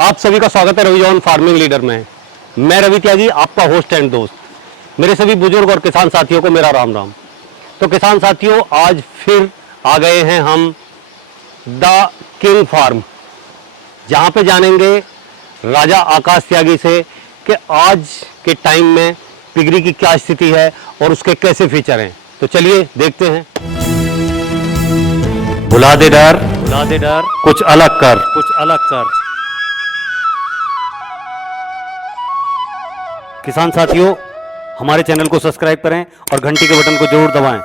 आप सभी का स्वागत है रवि जॉन फार्मिंग लीडर में। मैं रवि त्यागी, आपका होस्ट एंड दोस्त। मेरे सभी बुजुर्ग और किसान साथियों को मेरा राम राम। तो किसान साथियों, आज फिर आ गए हैं हम द किंग फार्म, जहां पे जानेंगे राजा आकाश त्यागी से कि आज के टाइम में पिगरी की क्या स्थिति है और उसके कैसे फीचर हैं। तो चलिए देखते हैं। भुला दे डर, कुछ अलग कर। किसान साथियों, हमारे चैनल को सब्सक्राइब करें और घंटी के बटन को जरूर दबाएं।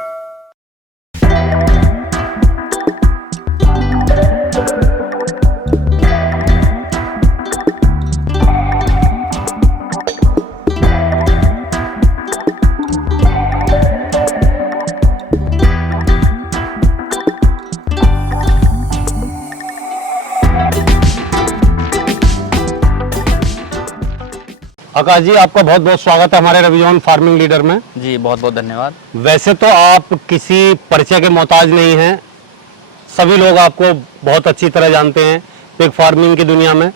आकाश जी, आपका बहुत बहुत स्वागत है हमारे रवि जॉन फार्मिंग लीडर में। जी बहुत बहुत धन्यवाद। वैसे तो आप किसी परिचय के मोहताज नहीं हैं, सभी लोग आपको बहुत अच्छी तरह जानते हैं पिग फार्मिंग की दुनिया में,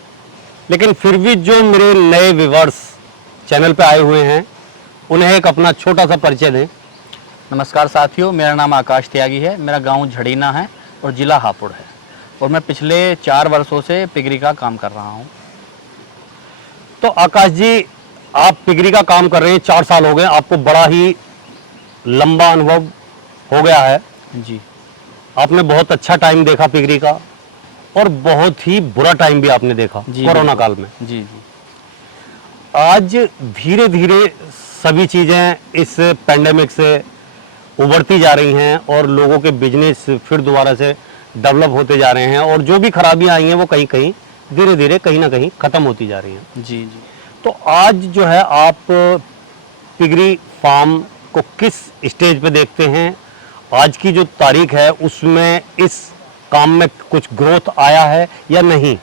लेकिन फिर भी जो मेरे नए व्यूअर्स चैनल पे आए हुए हैं उन्हें एक अपना छोटा सा परिचय दें। नमस्कार साथियों, मेरा नाम आकाश त्यागी है। मेरा गांव झड़ीना है और ज़िला हापुड़ है और मैं पिछले 4 वर्षों से पिगरी का काम कर रहा हूं। तो आकाश जी, आप पिगरी का काम कर रहे हैं, 4 साल हो गए, आपको बड़ा ही लंबा अनुभव हो गया है। जी, आपने बहुत अच्छा टाइम देखा पिगरी का और बहुत ही बुरा टाइम भी आपने देखा कोरोना काल में। जी। आज धीरे धीरे सभी चीज़ें इस पेंडेमिक से उभरती जा रही हैं और लोगों के बिजनेस फिर दोबारा से डेवलप होते जा रहे हैं और जो भी खराबियां आई हैं वो कहीं कहीं धीरे धीरे कहीं ना कहीं ख़त्म होती जा रही हैं। जी। तो आज जो है आप पिगरी फार्म को किस स्टेज पे देखते हैं? आज की जो तारीख है उसमें इस काम में कुछ ग्रोथ आया है या नहीं?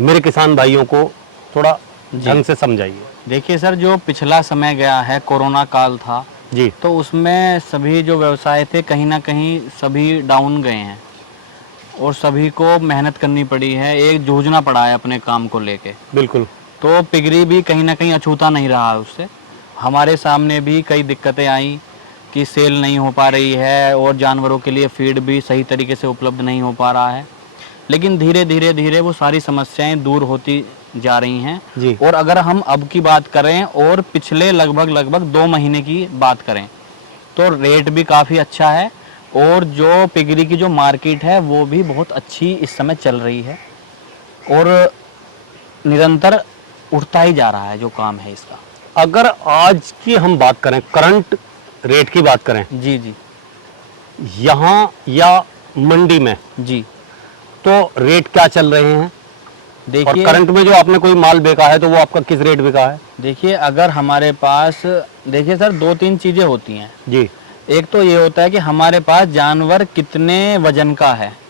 मेरे किसान भाइयों को थोड़ा ढंग से समझाइए। देखिए सर, जो पिछला समय गया है, कोरोना काल था जी, तो उसमें सभी जो व्यवसाय थे कहीं ना कहीं सभी डाउन गए हैं और सभी को मेहनत करनी पड़ी है, एक जूझना पड़ा है अपने काम को लेके। बिल्कुल। तो पिगरी भी कहीं ना कहीं अछूता नहीं रहा है उससे। हमारे सामने भी कई दिक्कतें आई कि सेल नहीं हो पा रही है और जानवरों के लिए फीड भी सही तरीके से उपलब्ध नहीं हो पा रहा है, लेकिन धीरे धीरे वो सारी समस्याएं दूर होती जा रही हैं जी। और अगर हम अब की बात करें और पिछले लगभग 2 महीने की बात करें तो रेट भी काफ़ी अच्छा है और जो पिगरी की जो मार्केट है वो भी बहुत अच्छी इस समय चल रही है और निरंतर उठता ही जा रहा है जो काम है इसका। अगर आज की हम बात करें, करंट रेट की बात करें जी यहाँ या मंडी में, जी, तो रेट क्या चल रहे हैं? और देखिए करंट में जो आपने कोई माल बेचा है तो वो आपका किस रेट बिका है? देखिए अगर हमारे पास, देखिए सर, 2-3 चीज़ें होती हैं। जी। एक तो ये होता है कि हमारे पास जानवर कितने वजन का है।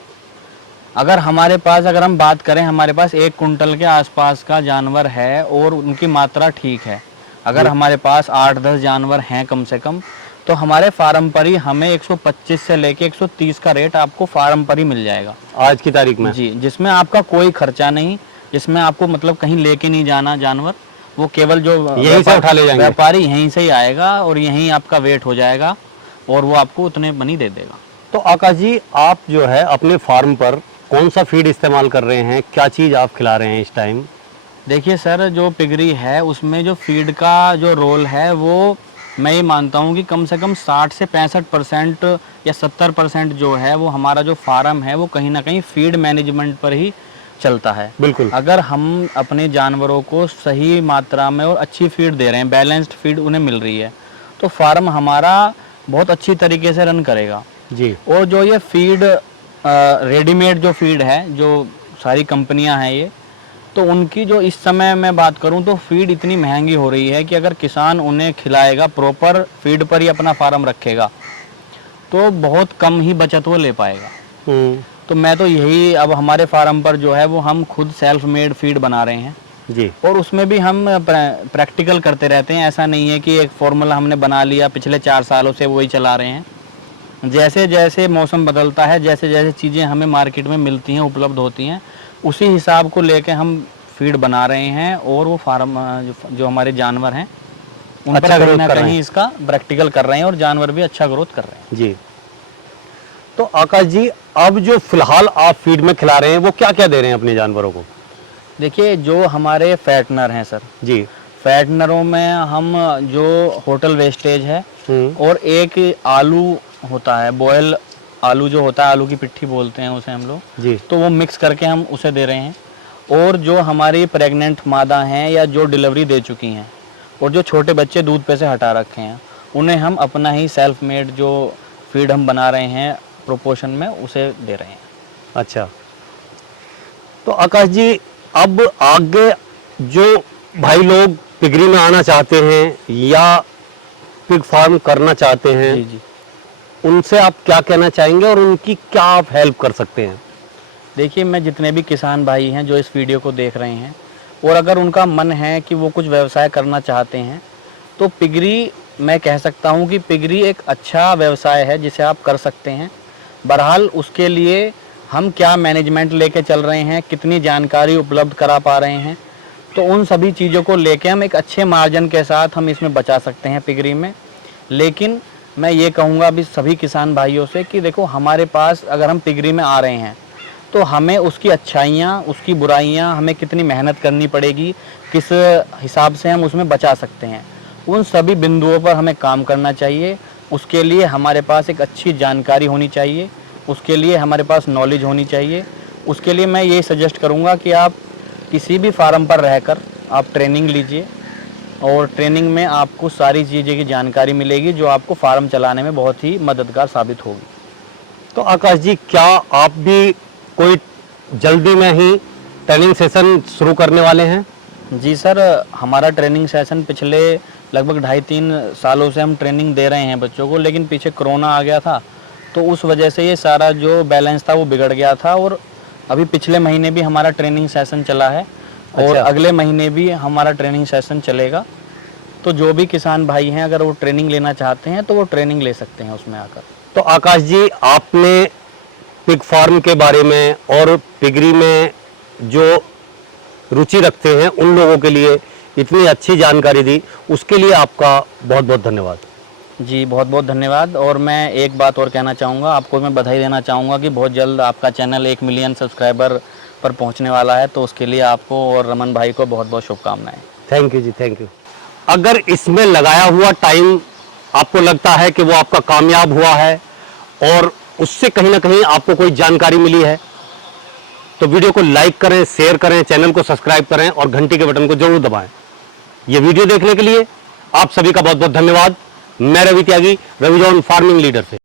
अगर हमारे पास, अगर हम बात करें, हमारे पास 1 कुंटल के आसपास का जानवर है और उनकी मात्रा ठीक है, अगर हमारे पास 8-10 जानवर हैं कम से कम, तो हमारे फार्म पर ही हमें 125 से लेके 130 का रेट आपको फार्म पर ही मिल जाएगा आज की तारीख में? जी, जिसमें आपका कोई खर्चा नहीं, जिसमें आपको मतलब कहीं लेके नहीं जाना जानवर, वो केवल जो यहीं से उठा ले जाएंगे, व्यापारी यहीं से ही आएगा और यहीं आपका वेट हो जाएगा और वो आपको उतने मनी दे देगा। तो आकाश जी, आप जो है अपने फार्म पर कौन सा फीड इस्तेमाल कर रहे हैं, क्या चीज़ आप खिला रहे हैं इस टाइम? देखिए सर, जो पिगरी है उसमें जो फीड का जो रोल है वो मैं ये मानता हूँ कि कम से कम 60 से 65% या 70% जो है वो हमारा जो फार्म है वो कहीं ना कहीं फीड मैनेजमेंट पर ही चलता है। बिल्कुल। अगर हम अपने जानवरों को सही मात्रा में और अच्छी फीड दे रहे हैं, बैलेंस्ड फीड उन्हें मिल रही है, तो फार्म हमारा बहुत अच्छी तरीके से रन करेगा जी। और जो ये फीड रेडीमेड जो फीड है, जो सारी कंपनियां हैं ये, तो उनकी जो इस समय मैं बात करूं तो फीड इतनी महंगी हो रही है कि अगर किसान उन्हें खिलाएगा, प्रॉपर फीड पर ही अपना फार्म रखेगा, तो बहुत कम ही बचत वो ले पाएगा। तो मैं तो यही, अब हमारे फार्म पर जो है वो हम खुद सेल्फ मेड फीड बना रहे हैं जी, और उसमें भी हम प्रैक्टिकल करते रहते हैं। ऐसा नहीं है कि एक फॉर्मूला हमने बना लिया, पिछले 4 सालों से वही चला रहे हैं। जैसे जैसे मौसम बदलता है, जैसे जैसे चीज़ें हमें मार्केट में मिलती हैं, उपलब्ध होती हैं, उसी हिसाब को लेके हम फीड बना रहे हैं और वो फार्म जो हमारे जानवर हैं उन पर अच्छा कहीं growth ना कर रहे कहीं हैं। इसका प्रैक्टिकल कर रहे हैं और जानवर भी अच्छा ग्रोथ कर रहे हैं। जी। तो आकाश जी, अब जो फिलहाल आप फीड में खिला रहे हैं वो क्या क्या दे रहे हैं अपने जानवरों को? देखिए, जो हमारे फैटनर हैं सर, जी। फैटनरों में हम जो होटल वेस्टेज है और एक आलू होता है, बॉयल आलू जो होता है, आलू की पिट्ठी बोलते हैं उसे हम लोग, जी। तो वो मिक्स करके हम उसे दे रहे हैं। और जो हमारी प्रेग्नेंट मादा हैं या जो डिलीवरी दे चुकी हैं और जो छोटे बच्चे दूध पे से हटा रखे हैं, उन्हें हम अपना ही सेल्फ मेड जो फीड हम बना रहे हैं प्रोपोर्शन में, उसे दे रहे हैं। अच्छा, तो आकाश जी, अब आगे जो भाई लोग पिगरी में आना चाहते हैं या पिग फार्म करना चाहते हैं, जी जी। उनसे आप क्या कहना चाहेंगे और उनकी क्या आप हेल्प कर सकते हैं? देखिए, मैं जितने भी किसान भाई हैं जो इस वीडियो को देख रहे हैं और अगर उनका मन है कि वो कुछ व्यवसाय करना चाहते हैं, तो पिगरी, मैं कह सकता हूं कि पिगरी एक अच्छा व्यवसाय है जिसे आप कर सकते हैं। बहरहाल उसके लिए हम क्या मैनेजमेंट लेके चल रहे हैं, कितनी जानकारी उपलब्ध करा पा रहे हैं, तो उन सभी चीज़ों को लेके हम एक अच्छे मार्जिन के साथ हम इसमें बचा सकते हैं पिगरी में। लेकिन मैं ये कहूँगा अभी सभी किसान भाइयों से कि देखो, हमारे पास अगर हम पिगरी में आ रहे हैं तो हमें उसकी अच्छाइयाँ, उसकी बुराइयाँ, हमें कितनी मेहनत करनी पड़ेगी, किस हिसाब से हम उसमें बचा सकते हैं, उन सभी बिंदुओं पर हमें काम करना चाहिए। उसके लिए हमारे पास एक अच्छी जानकारी होनी चाहिए, उसके लिए हमारे पास नॉलेज होनी चाहिए। उसके लिए मैं ये सजेस्ट करूँगा कि आप किसी भी फार्म पर रहकर आप ट्रेनिंग लीजिए और ट्रेनिंग में आपको सारी चीज़ें की जानकारी मिलेगी जो आपको फार्म चलाने में बहुत ही मददगार साबित होगी। तो आकाश जी, क्या आप भी कोई जल्दी में ही ट्रेनिंग सेशन शुरू करने वाले हैं? जी सर, हमारा ट्रेनिंग सेशन पिछले लगभग 2.5-3 सालों से हम ट्रेनिंग दे रहे हैं बच्चों को, लेकिन पीछे कोरोना आ गया था तो उस वजह से ये सारा जो बैलेंस था वो बिगड़ गया था। और अभी पिछले महीने भी हमारा ट्रेनिंग सेशन चला है और अच्छा। अगले महीने भी हमारा ट्रेनिंग सेशन चलेगा। तो जो भी किसान भाई हैं अगर वो ट्रेनिंग लेना चाहते हैं तो वो ट्रेनिंग ले सकते हैं उसमें आकर। तो आकाश जी, आपने पिग फार्म के बारे में और पिगरी में जो रुचि रखते हैं उन लोगों के लिए इतनी अच्छी जानकारी दी, उसके लिए आपका बहुत बहुत धन्यवाद। जी, बहुत बहुत धन्यवाद। और मैं एक बात और कहना चाहूँगा, आपको मैं बधाई देना चाहूँगा कि बहुत जल्द आपका चैनल 1 मिलियन सब्सक्राइबर पर पहुँचने वाला है, तो उसके लिए आपको और रमन भाई को बहुत बहुत शुभकामनाएं। थैंक यू जी, थैंक यू। अगर इसमें लगाया हुआ टाइम आपको लगता है कि वो आपका कामयाब हुआ है और उससे कहीं ना कहीं आपको कोई जानकारी मिली है, तो वीडियो को लाइक करें, शेयर करें, चैनल को सब्सक्राइब करें और घंटी के बटन को जरूर दबाएं। ये वीडियो देखने के लिए आप सभी का बहुत बहुत धन्यवाद। मैं रवि त्यागी, रविजॉन फार्मिंग लीडर से।